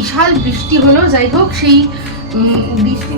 বিশাল বৃষ্টি হলো যাই হোক সেই বৃষ্টি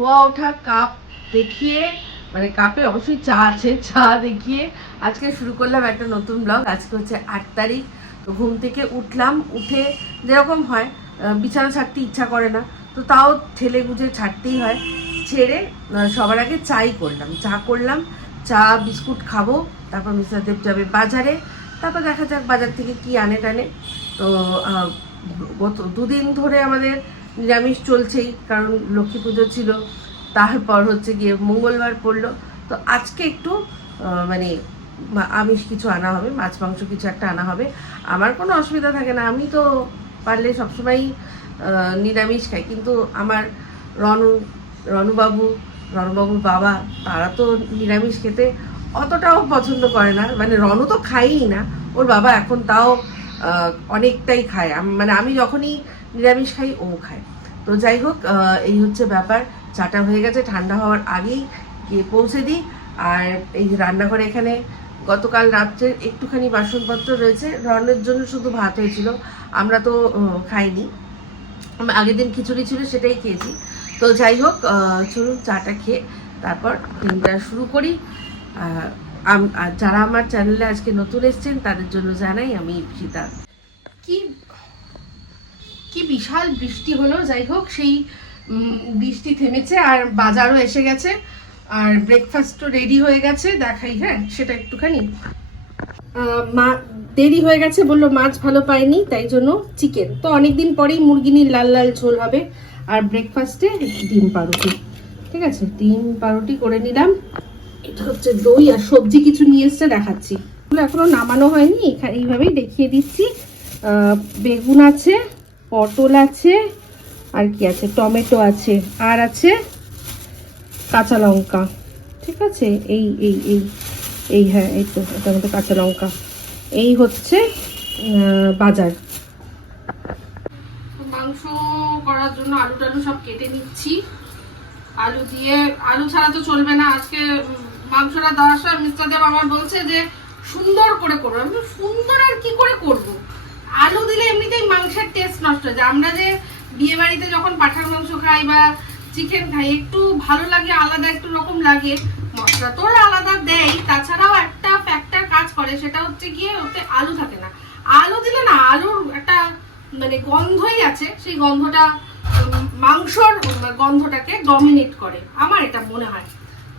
ধোয়া ওঠা কাপ দেখিয়ে মানে কাপে অবশ্যই চা আছে, চা দেখিয়ে আজকে শুরু করলাম একটা নতুন ব্লগ আজকে হচ্ছে আট তারিখ, তো ঘুম থেকে উঠলাম, উঠে যেরকম হয় বিছানা ছাড়তে ইচ্ছা করে না, তো তাও ঠেলে গুজে ছাড়তেই হয়। ছেড়ে সবার আগে চাই করলাম, চা করলাম, চা, বিস্কুট খাব, তারপর মিস্টার দেব যাবে বাজারে, তারপর দেখা যাক বাজার থেকে কি আনে টানে তো গত দুদিন ধরে আমাদের নিরামিষ চলছেই, কারণ লক্ষ্মী পুজো ছিল, তারপর হচ্ছে গিয়ে মঙ্গলবার পড়ল। তো আজকে একটু মানে আমিষ কিছু আনা হবে, মাছ, মাংস কিছু একটা আনা হবে। আমার কোনো অসুবিধা থাকে না, আমি তো পারলে সবসময়ই নিরামিষ খাই। কিন্তু আমার রনু, রনুবাবু, রনুবাবুর বাবা, তারা তো নিরামিষ খেতে অতটাও পছন্দ করে না। মানে রনু তো খাইই না, ওর বাবা এখন তাও অনেকটাই খায়। মানে আমি যখনই নিরামিষ খাই ও খায় তো যাই হোক এই হচ্ছে ব্যাপার। চাটা হয়ে গেছে, ঠান্ডা হওয়ার আগেই গিয়ে পৌঁছে দিই। আর এই রান্নাঘরে এখানে গতকাল রাত্রের একটুখানি বাসনপত্র রয়েছে। রনের জন্য শুধু ভাত হয়েছিল। আমরা তো খাইনি। আগের দিন খিচুড়ি ছিল, সেটাই খেয়েছি। তো যাই হোক চলুন চাটা খেয়ে তারপর দিনটা শুরু করি। আর যারা আমার চ্যানেলে আজকে নতুন এসেছেন, তাদের জন্য জানাই আমি ইপসিতা কি কি বিশাল বৃষ্টি হলো, যাই হোক, সেই বৃষ্টি থেমেছে আর বাজারও এসে গেছে, আর ব্রেকফাস্টও রেডি হয়ে গেছে, দেখাই হ্যাঁ সেটা একটুখানি। মা, দেরি হয়ে গেছে বলল মাছ ভালো পাইনি, তাই জন্য চিকেন তো অনেকদিন পরেই মুরগিনির লাল লাল ঝোল হবে, আর ব্রেকফাস্টে ডিম পাউরুটি ঠিক আছে, ডিম পাউরুটি করে নিলাম। এটা হচ্ছে দই আর সবজি কিছু নিয়ে এসছে, দেখাচ্ছি। এখনও নামানো হয়নি এখানে এইভাবেই দেখিয়ে দিচ্ছি। বেগুন আছে পটল আছে, আর কি আছে? টমেটো আছে। আর আছে কাঁচা লঙ্কা। ঠিক আছে? এই এই এই এই হ্যাঁ এই তো, এটার মধ্যে কাঁচা লঙ্কা। এই হচ্ছে বাজার। মাংস করার জন্য আলু টালু সব কেটে নিচ্ছি। আলু দিয়ে, আলু ছাড়া তো চলবে না। আজকে মাংসটা দেওয়ার সময় মিস্টার দেব আমার বলছে যে, সুন্দর করে করব আমি সুন্দর আর কি করে করব? আলু দিলে এমনিতেই মাংসের টেস্ট নষ্ট হয়ে যায়। আমরা যে বিয়ে বাড়িতে যখন পাঠার মাংস খাই বা চিকেন খাই, একটু ভালো লাগে, আলাদা একটু রকম লাগে। মশলা তো আলাদা দেয়, তাছাড়াও একটা ফ্যাক্টর কাজ করে, সেটা হচ্ছে গিয়ে ওতে আলু থাকে না। আলু দিলে না, আলুর একটা মানে গন্ধই আছে, সেই গন্ধটা মাংসর গন্ধটাকে ডমিনেট করে। আমার এটা মনে হয়।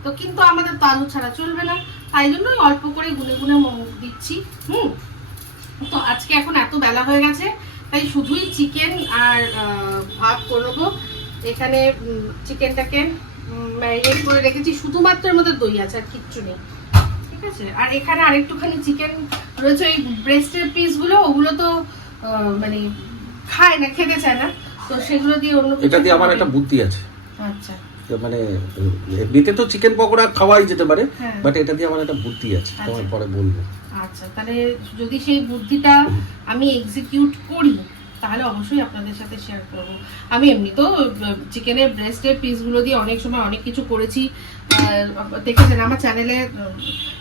তো কিন্তু আমাদের তো আলু ছাড়া চলবে না। তাই জন্য অল্প করে গুনে গুনে দিচ্ছি। হুম? তো আজকে এখন এত বেলা হয়ে গেছে তাই শুধুই চিকেন আর ভাত করব। এখানে চিকেনটাকে ম্যারিনেট করে রেখেছি। শুধুমাত্র এর মধ্যে দই আছে আর কিচ্ছু নেই। ঠিক আছে? আর এখানে আরেকটুখানি চিকেন রয়েছে ওই ব্রেস্টের পিসগুলো ওগুলো তো মানে খায় না খেতে চায় না। তো সেগুলো দিয়ে অন্য এটা দিয়ে আমার একটা বুদ্ধি আছে। আচ্ছা। মানে এমনিতে তো চিকেন পকোড়া খাওয়াই যেতে পারে হ্যাঁ। বাট এটা দিয়ে আমার একটা বুদ্ধি আছে তোমার আচ্ছা। পরে বলব। আচ্ছা তাহলে যদি সেই বুদ্ধিটা আমি এক্সিকিউট করি তাহলে অবশ্যই আপনাদের সাথে শেয়ার করব। আমি এমনি তো চিকেনের ব্রেস্টের পিসগুলো দিয়ে অনেক সময় অনেক কিছু করেছি। দেখেছেন আমার চ্যানেলে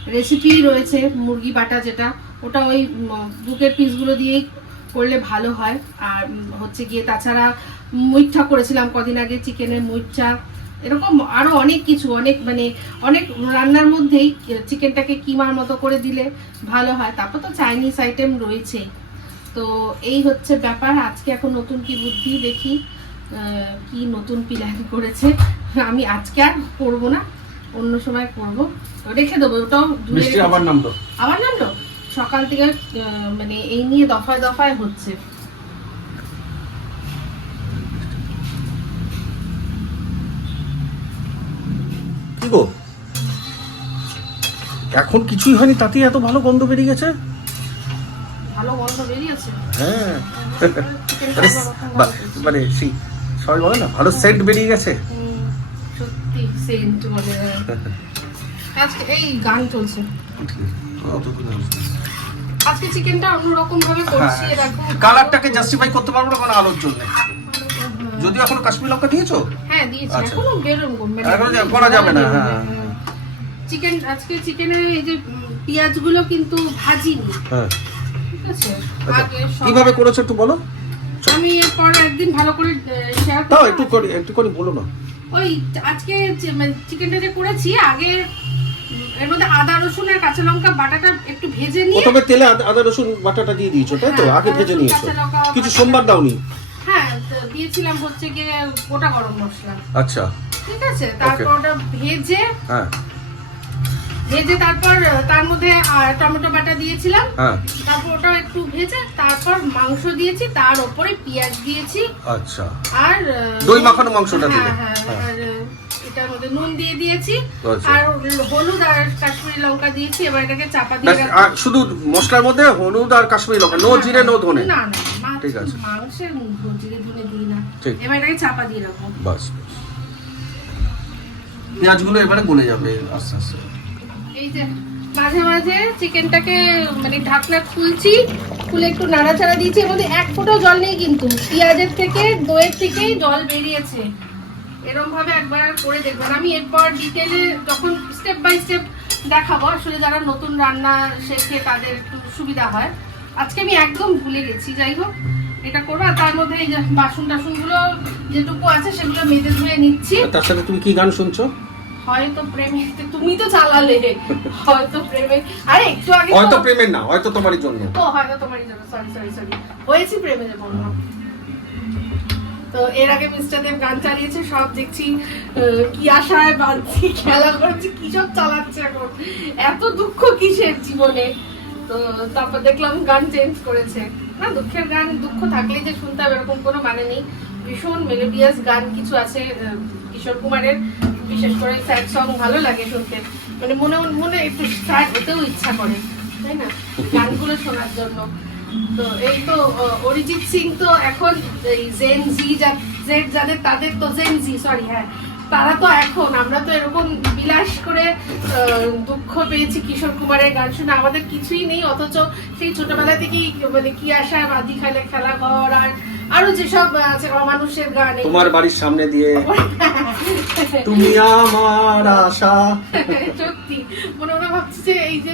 রেসিপি রয়েছে মুরগি বাটা যেটা ওটা ওই বুকের পিসগুলো দিয়েই করলে ভালো হয়। আর হচ্ছে গিয়ে তাছাড়া মুইঠা করেছিলাম কদিন আগে চিকেনের মুইঠা এরকম আরও অনেক কিছু অনেক মানে অনেক রান্নার মধ্যেই চিকেনটাকে কিমার মতো করে দিলে ভালো হয়। তারপর তো চাইনিজ আইটেম রয়েছে। তো এই হচ্ছে ব্যাপার। আজকে এখন নতুন কি বুদ্ধি দেখি কি নতুন প্ল্যান করেছে। আমি আজকে আর করব না অন্য সময় করব। রেখে দেবো ওটাও ধুয়ে মিষ্টি রেখেছি। আমার নাম দাও। আমার নাম তো সকাল থেকে মানে এই নিয়ে দফায় দফায় হচ্ছে। কি গো? এখন কিছুই হয়নি তাতেই এত ভালো গন্ধ বেরিয়ে গেছে? ভালো গন্ধ বেরিয়েছে। হ্যাঁ। মানে মানে সেই সবাই বলে না ভালো সেন্ট বেরিয়ে গেছে? সত্যি সেন্ট বলে। আজকে এই গান চলছে। আজকে চিকেনটা অন্যরকম ভাবে করছি এরকম। কালারটাকে জাস্টিফাই করতে পারব না কোনো আলোর জন্য। যদিও এখনও কাশ্মীর লঙ্কা দিয়েছ? হ্যাঁ দিয়েছি। আচ্ছা। এখনও বেরোন এখনও করা যাবে না, হ্যাঁ। চিকেন আজকে চিকেনের এই যে পেঁয়াজগুলো কিন্তু ভাজিনি। হ্যাঁ। ঠিক আছে? আচ্ছা আগে কীভাবে করেছ একটু বলো? আমি এরপর একদিন ভালো করে শেয়ার একটু করে একটু করে বলো না। ওই আজকে মানে চিকেনটা যে করেছি আগে এর মধ্যে আদা রসুন আর কাঁচা লঙ্কা বাটাটা একটু ভেজে নিয়ে প্রথমে তেলে আদা- রসুন বাটাটা দিয়ে দিয়েছ তাই তো? হ্যাঁ, আগে ভেজে নিয়েছো। কিছু সোমবার দাওনি? হ্যাঁ দিয়েছিলাম হচ্ছে গিয়ে গোটা গরম মশলা আচ্ছা ঠিক আছে তারপর ওটা ভেজে হ্যাঁ ভেজে তারপর তার মধ্যে টমেটো বাটা দিয়েছিলাম হ্যাঁ তারপর ওটা একটু ভেজে তারপর মাংস দিয়েছি তার উপরে পেঁয়াজ দিয়েছি আচ্ছা আর দই মাখানো মাংসটা হ্যাঁ, দিলে? হ্যাঁ, হ্যাঁ। আর এটার মধ্যে নুন দিয়ে দিয়েছি আচ্ছা। আর হলুদ আর কাশ্মীরি লঙ্কা দিয়েছি এবার এটাকে চাপা দিয়ে আর শুধু মশলার মধ্যে হলুদ আর কাশ্মীরি লঙ্কা নো জিরে নো ধনে না না ঠিক আছে। মাংসের জিরে ধনে। এবার এটাকে চাপা দিয়ে রাখব বাস পেঁয়াজগুলো এবারে গলে যাবে আস্তে আস্তে। এই যে মাঝে মাঝে চিকেনটাকে মানে ঢাকনা খুলছি খুলে একটু নাড়াচাড়া দিয়েছি এর মধ্যে এক ফোঁটাও জল নেই কিন্তু। পেঁয়াজের থেকে দইয়ের থেকেই জল বেরিয়েছে। এরকম ভাবে একবার করে দেখবেন। আমি এরপর ডিটেলে যখন স্টেপ বাই স্টেপ দেখাবো আসলে যারা নতুন রান্না শেখে তাদের একটু সুবিধা হয়। আজকে আমি একদম ভুলে গেছি যাই হোক। এটা করব আর তার মধ্যে এই যে বাসন টাসনগুলো যেটুকু আছে সেগুলো মেজে ধুয়ে নিচ্ছি। তার সাথে তুমি কি গান শুনছো? হয়তো প্রেমে তুমি তো চালালে হয়তো প্রেমে। আরে একটু আগে হয়তো প্রেমের না হয়তো তোমারই জন্য। ও হয়তো তোমারই জন্য সরি সরি সরি হয়েছি প্রেমে যে বললাম তো এর আগে মিস্টার দেব গান চালিয়েছে সব দেখছি কি আশায় বাঁধছি খেলা করছে কি সব চালাচ্ছে এখন। এত দুঃখ কিসের জীবনে? তো তারপর দেখলাম গান চেঞ্জ করেছে। না দুঃখের গান দুঃখ থাকলেই যে শুনতে হবে এরকম কোনো মানে নেই। ভীষণ মেলোডিয়াস গান কিছু আছে কিশোর কুমারের। বিশেষ করে স্যাড সং ভালো লাগে শুনতে। মানে মনে মনে একটু স্যাড হতেও ইচ্ছা করে তাই না? গানগুলো শোনার জন্য। তো এই তো অরিজিৎ সিং তো এখন জেন জি যাদের তাদের তো জেন জি সরি হ্যাঁ। তারা তো এখন আমরা তো এরকম বিলাস করে দুঃখ পেয়েছি কিশোর কুমারের গান শুনে। আমাদের কিছুই নেই অথচ সেই ছোটবেলা থেকেই মানে কি আশায় বাদি খেলে খেলা ঘর আর আরও যেসব আছে অমানুষের গান তোমার বাড়ির সামনে দিয়ে। তুমি আমার আশা। সত্যি। মনে মনে ভাবছি যে এই যে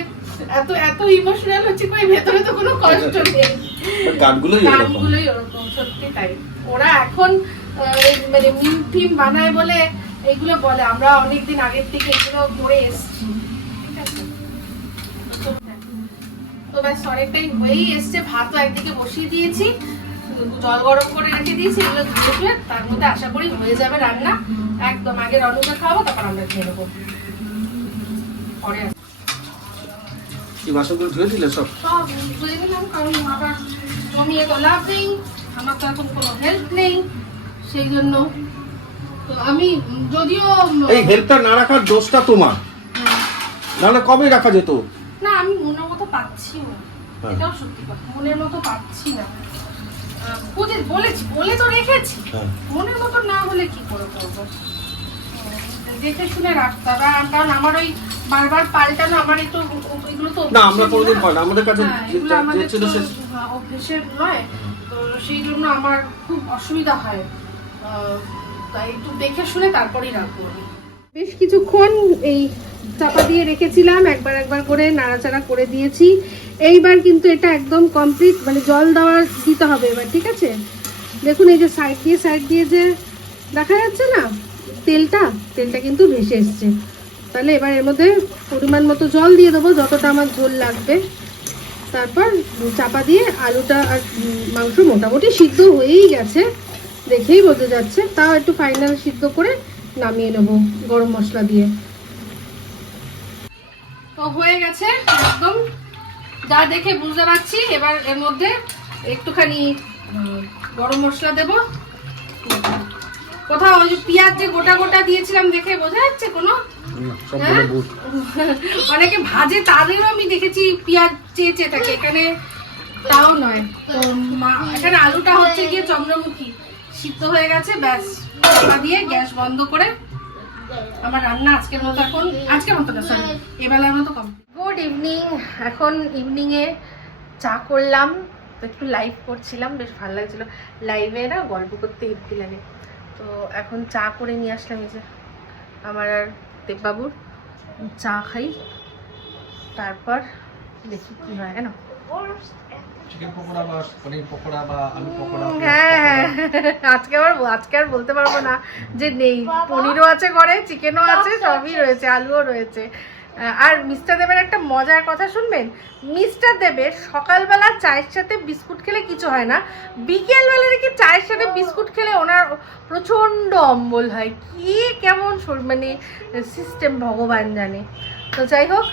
এত এত ইমোশনাল হচ্ছে কই ভেতরে তো কোনো কষ্ট নেই। গানগুলোই গানগুলোই ওরকম সত্যি তাই। ওরা এখন মানে মিম টিম বানায় বলে এগুলো বলে আমরা অনেকদিন আগের থেকে এগুলো করে এসেছি। ঠিক আছে? তো ব্যাস অনেকটাই হয়েই এসছে ভাতও একদিকে বসিয়ে দিয়েছি জল গরম করে রেখে দিয়েছি এগুলো ধুয়ে ধুয়ে তার মধ্যে আশা করি হয়ে যাবে রান্না। একদম আগে রনুকে খাওয়াবো তারপর আমরা খেয়ে নেব। পরে আসব। কি বাসনগুলো ধুয়ে দিলে সব? সব ধুয়ে নিলাম কারণ আবার জমিয়ে তো লাভ নেই আমার তো এখন কোনো হেল্প নেই সেই জন্য আমি যদিও এই হেল্পটা না রাখার দোষটা তোমার। হ্যাঁ, নাহলে কবে রাখা যেত? না আমি মনের মতো পাচ্ছি না। হ্যাঁ। এটাও সত্যি কথা মনের মতো পাচ্ছি না। বুঝে বলেছি? বলে তো রেখেছি। হ্যাঁ। মনের মতো না হলে কি করে করব? দেখে শুনে রাখতে হবে। আর কারণ আমার ওই বারবার পাল্টানো আমার একটু এগুলো তো না আমরা কোনোদিন না। আমাদের কাছে যে- ছিল সে অভ্যেসের নয়। তো সেই জন্য আমার খুব অসুবিধা হয়। তাই একটু দেখে শুনে তারপরেই রাখব বেশ কিছুক্ষণ এই চাপা দিয়ে রেখেছিলাম, একবার একবার করে নাড়াচাড়া করে দিয়েছি। এইবার কিন্তু এটা একদম কমপ্লিট মানে জল দেওয়ার দিতে হবে এবার, ঠিক আছে? দেখুন, এই যে সাইড দিয়ে সাইড দিয়ে যে দেখা যাচ্ছে না, তেলটা তেলটা কিন্তু ভেসে এসছে। তাহলে এবার এর মধ্যে পরিমাণ মতো জল দিয়ে দেবো, যতটা আমার ঝোল লাগবে। তারপর চাপা দিয়ে আলুটা আর মাংস মোটামুটি সিদ্ধ হয়েই গেছে। দেখেই বোঝা যাচ্ছে তাও একটু ফাইনাল সিদ্ধ করে নামিয়ে নেব গরম মশলা দিয়ে। তো হয়ে গেছে একদম যা দেখে বুঝতে পারছি এবার এর মধ্যে একটুখানি গরম মশলা দেব। কোথাও ওই যে পেঁয়াজ যে গোটা গোটা দিয়েছিলাম দেখে বোঝা যাচ্ছে কোনো? হ্যাঁ? অনেকে ভাজে তাদেরও আমি দেখেছি পেঁয়াজ চেয়েছে থাকে এখানে তাও নয়। তো মা- এখানে আলুটা হচ্ছে গিয়ে চন্দ্রমুখী। সিদ্ধ হয়ে গেছে, ব্যাস, ঢাকা দিয়ে গ্যাস বন্ধ করে আমার রান্না আজকের মতো এখন, আজকের মতো না সরি এবেলার মতো কম গুড ইভিনিং এখন ইভিনিং এ চা করলাম, তো একটু লাইভ করছিলাম, বেশ ভালো লাগছিল। লাইভে না গল্প করতে হেপি লাগে তো এখন চা করে নিয়ে আসলাম এই যে আমার আর দেববাবুর। চা খাই, তারপর দেখি কী হয় কেন চিকেন পকোড়া বা পনির পকোড়া বা আলু পকোড়া হ্যাঁ আজকে আবার আজকে আর বলতে পারব না যে নেই। পনিরও আছে ঘরে চিকেনও আছে সবই রয়েছে আলুও রয়েছে। আর মিস্টার দেবের একটা মজার কথা শুনবেন? মিস্টার দেবের সকালবেলা চায়ের সাথে বিস্কুট খেলে কিছু হয় না। বিকেলবেলা নাকি চায়ের সাথে বিস্কুট খেলে ওনার প্রচণ্ড অম্বল হয়। কি কেমন মানে সিস্টেম ভগবান জানে। তো যাই হোক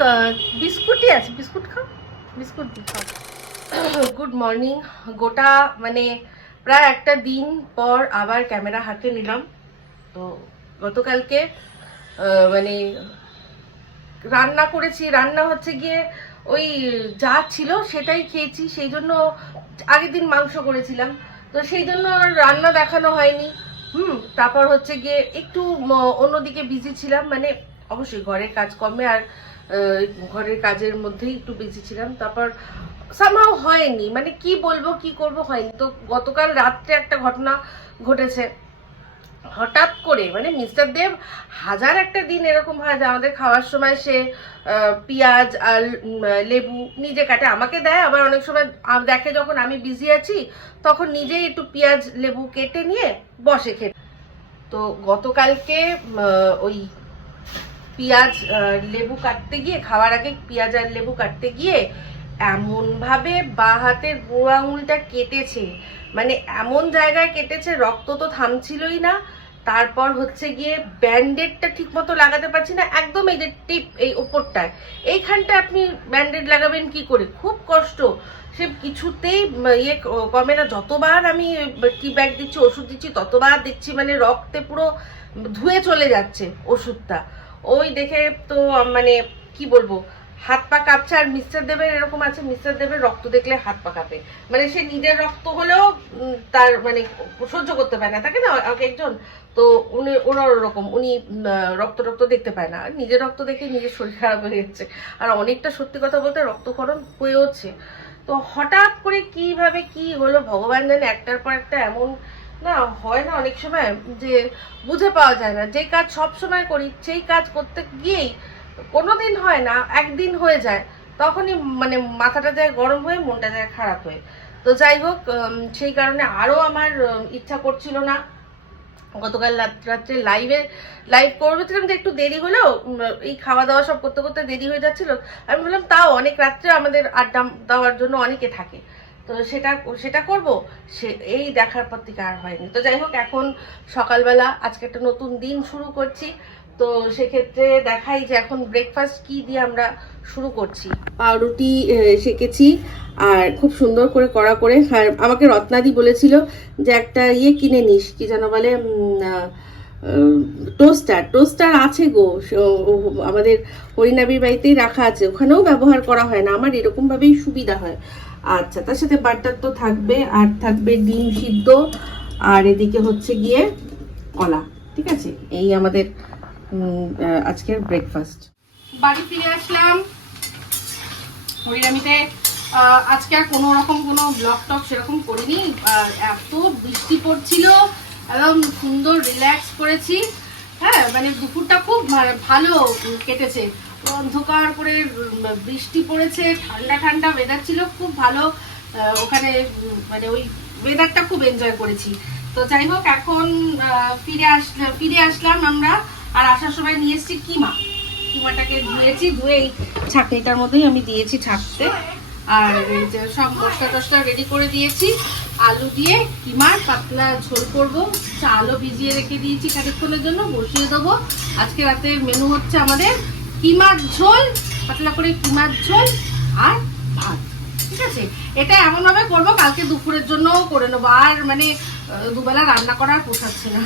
বিস্কুটই আছে। বিস্কুট খাও। গুড মর্নিং গোটা মানে প্রায় একটা দিন পর আবার ক্যামেরা হাতে নিলাম। তো গতকালকে মানে রান্না করেছি। রান্না হচ্ছে গিয়ে ওই যা ছিল সেটাই খেয়েছি। সেই জন্য আগের দিন মাংস করেছিলাম। তো সেই জন্য রান্না দেখানো হয়নি। হুম, তারপর হচ্ছে গিয়ে একটু অন্যদিকে বিজি ছিলাম। মানে অবশ্যই ঘরের কাজকর্মে আর ঘরের কাজের মধ্যেই একটু বিজি ছিলাম। তারপর সামহাও হয়নি। মানে কি বলব, কি করব হয়নি। তো গতকাল রাত্রে একটা ঘটনা ঘটেছে। হঠাৎ করে মানে মিস্টার দেব হাজার একটা দিন এরকম হয় যে আমাদের খাওয়ার সময় সে পেঁয়াজ আর লেবু নিজে কাটে। আমাকে দেয়, আবার অনেক সময় দেখে যখন আমি বিজি আছি, তখন নিজেই একটু পেঁয়াজ, লেবু কেটে নিয়ে বসে খেতে। তো গতকালকে ওই পেঁয়াজ লেবু কাটতে গিয়ে, খাওয়ার আগে পেঁয়াজ আর লেবু কাটতে গিয়ে এমন ভাবে বা হাতের বুড়ো আঙুলটা কেটেছে। মানে এমন জায়গায় কেটেছে, রক্ত তো থামছিলই না। তারপর হচ্ছে গিয়ে ব্যান্ডেডটা ঠিক মতো লাগাতে পারছি না, একদম এই যে টিপ এই ওপরটায়। এইখানটা আপনি ব্যান্ডেড লাগাবেন কি করে? খুব কষ্ট। সে কিছুতেই ইয়ে কমে না। যতবার আমি টি ব্যাগ দিচ্ছি, ওষুধ দিচ্ছি, ততবার দেখছি মানে রক্তে পুরো ধুয়ে চলে যাচ্ছে ওষুধটা। ওই দেখে তো মানে কি বলব, হাত পা কাঁপছে আর মিস্টার দেবের এরকম আছে মিস্টার দেবের রক্ত দেখলে হাত পা কাঁপে। মানে সে নিজের রক্ত হলেও তার মানে সহ্য করতে পারে না, তাকে না এক একজন, তো উনি ওনার ওরকম, উনি রক্ত রক্ত দেখতে পায় না। নিজের রক্ত দেখে নিজের শরীর খারাপ হয়ে যাচ্ছে। আর অনেকটা সত্যি কথা বলতে রক্তক্ষরণ হয়েওছে। তো হঠাৎ করে কীভাবে কি হলো, ভগবান জানে, একটার পর একটা এমন না, হয় না অনেক সময় যে বুঝে পাওয়া যায় না। যে কাজ সব সময় করি, সেই কাজ করতে গিয়েই কোনোদিন হয় না, একদিন হয়ে যায়, তখনই মানে মাথাটা যায় গরম হয়ে, মনটা যায় খারাপ হয়ে। তো যাই হোক সেই কারণে আরও আমার ইচ্ছা করছিল না। গতকাল রাত- রাত্রে লাইভে লাইভ করবেছিলাম যে একটু দেরি হলেও এই খাওয়া দাওয়া সব করতে করতে দেরি হয়ে যাচ্ছিল। আমি বললাম তাও অনেক রাত্রে আমাদের আড্ডা দেওয়ার জন্য অনেকে থাকে। তো সেটা সেটা করব, সে, এই দেখার পর থেকে আর হয়নি। তো যাই হোক, এখন সকালবেলা, আজকে একটা নতুন দিন শুরু করছি। তো সেক্ষেত্রে দেখাই যে এখন ব্রেকফাস্ট কি দিয়ে আমরা শুরু করছি। পাউরুটি সেকেছি, আর খুব সুন্দর করে করে, আর আমাকে রত্নাদি বলেছিল যে একটা ইয়ে কিনে নিস, কি যেন বলে টোস্টার টোস্টার আছে গো। আমাদের হরিনাবির বাড়িতেই রাখা আছে। ওখানেও ব্যবহার করা হয় না। আমার এরকম ভাবেই সুবিধা হয়। আচ্ছা তার সাথে বাটার তো থাকবে। আর থাকবে ডিম সিদ্ধ। আর এদিকে হচ্ছে গিয়ে কলা। ঠিক আছে? এই আমাদের আজকের ব্রেকফাস্ট বাড়ি ফিরে আসলাম। হরিরামিতে আজকে আর কোনো রকম কোনো ব্লগ টক সেরকম করিনি। এত বৃষ্টি পড়ছিল। একদম সুন্দর রিল্যাক্স করেছি। হ্যাঁ মানে দুপুরটা খুব ভালো কেটেছে। অন্ধকার করে বৃষ্টি পড়েছে, ঠান্ডা ঠান্ডা ওয়েদার ছিল, খুব ভালো। ওখানে মানে ওই ওয়েদারটা খুব এনজয় করেছি। তো যাই হোক, এখন ফিরে আস, ফিরে আসলাম আমরা, আর আসার সময় নিয়ে এসেছি কিমা। কিমাটাকে ধুয়েছি ধুয়ে এই ছাঁকনিটার মধ্যেই আমি দিয়েছি ছাকতে। আর সব মশলা টসলা রেডি করে দিয়েছি। আলু দিয়ে কিমার পাতলা ঝোল করব। চালও ভিজিয়ে রেখে দিয়েছি খানিক্ষণের জন্য বসিয়ে দেবো। আজকে রাতের মেনু হচ্ছে আমাদের কিমার ঝোল পাতলা করে কিমার ঝোল আর ভাত ঠিক আছে? এটা এমনভাবে করব কালকে দুপুরের জন্য করে নেব। আর মানে দুবেলা রান্না করার পোষাচ্ছে না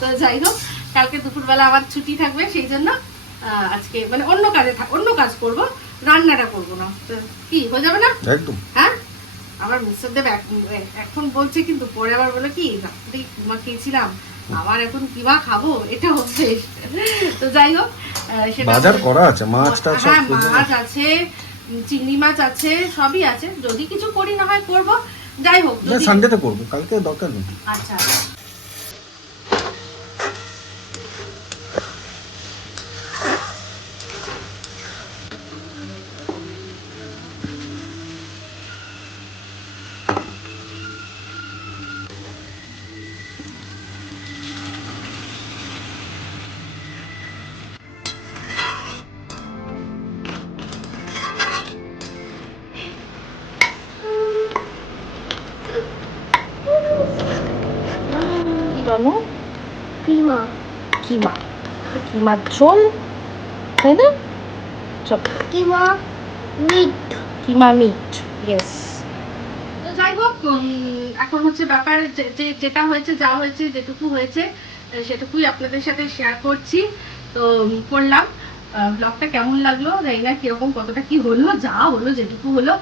তো যাই হোক কালকে দুপুরবেলা আবার ছুটি থাকবে সেই জন্য আজকে মানে অন্য কাজে অন্য কাজ করব রান্নাটা করব না। কি হয়ে যাবে না? একদম। হ্যাঁ? আবার এখন বলছে কিন্তু পরে আবার বলে কি রাত্রি কিমা খেয়েছিলাম আবার এখন খাব? এটা হচ্ছে। তো যাই হোক বাজার করা আছে মাছ টাছ হ্যাঁ মাছ আছে চিংড়ি মাছ আছে সবই আছে। যদি কিছু করি না হয় করব। যাই হোক সানডেতে করব কালকে দরকার নেই। আচ্ছা। ঝোল তাই না? চল। Keema meat. Keema meat yes তো যাই হোক এখন হচ্ছে ব্যাপার যে- যেটা হয়েছে যা হয়েছে যেটুকু হয়েছে সেটুকুই আপনাদের সাথে শেয়ার করছি। তো করলাম। ব্লগটা কেমন লাগল? জানি না কীরকম কতটা কি হলো যা হলো যেটুকু হলো।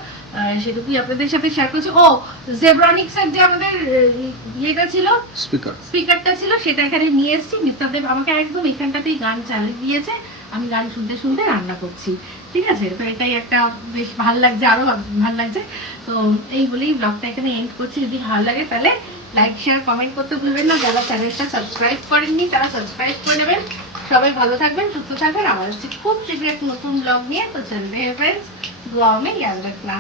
সেটুকুই আপনাদের সাথে শেয়ার করছি? ও জেব্রনিক্সের যে আমাদের ইয়েটা ছিল? স্পিকার স্পিকারটা ছিল সেটা এখানে নিয়ে এসেছি। মিস্টার দেব আমাকে একদম এখানটাতেই গান চালিয়ে দিয়েছে। আমি গান শুনতে শুনতে রান্না করছি। ঠিক আছে? তো এটাই একটা বেশ ভালো লাগছে আরও ভালো লাগছে। তো এই বলেই ব্লগটা এখানে এন্ড করছি। যদি ভালো লাগে তাহলে লাইক শেয়ার কমেন্ট করতে ভুলবেন না। যারা চ্যানেলটা সাবস্ক্রাইব করেননি তারা সাবস্ক্রাইব করে নেবেন। সবাই ভালো থাকবেন সুস্থ থাকবেন। আমার হচ্ছে খুব শীঘ্র একটা নতুন ব্লগ নিয়ে। তো চলবে ফ্রেন্ডস গোয়া মে ইয়াদ রাখনা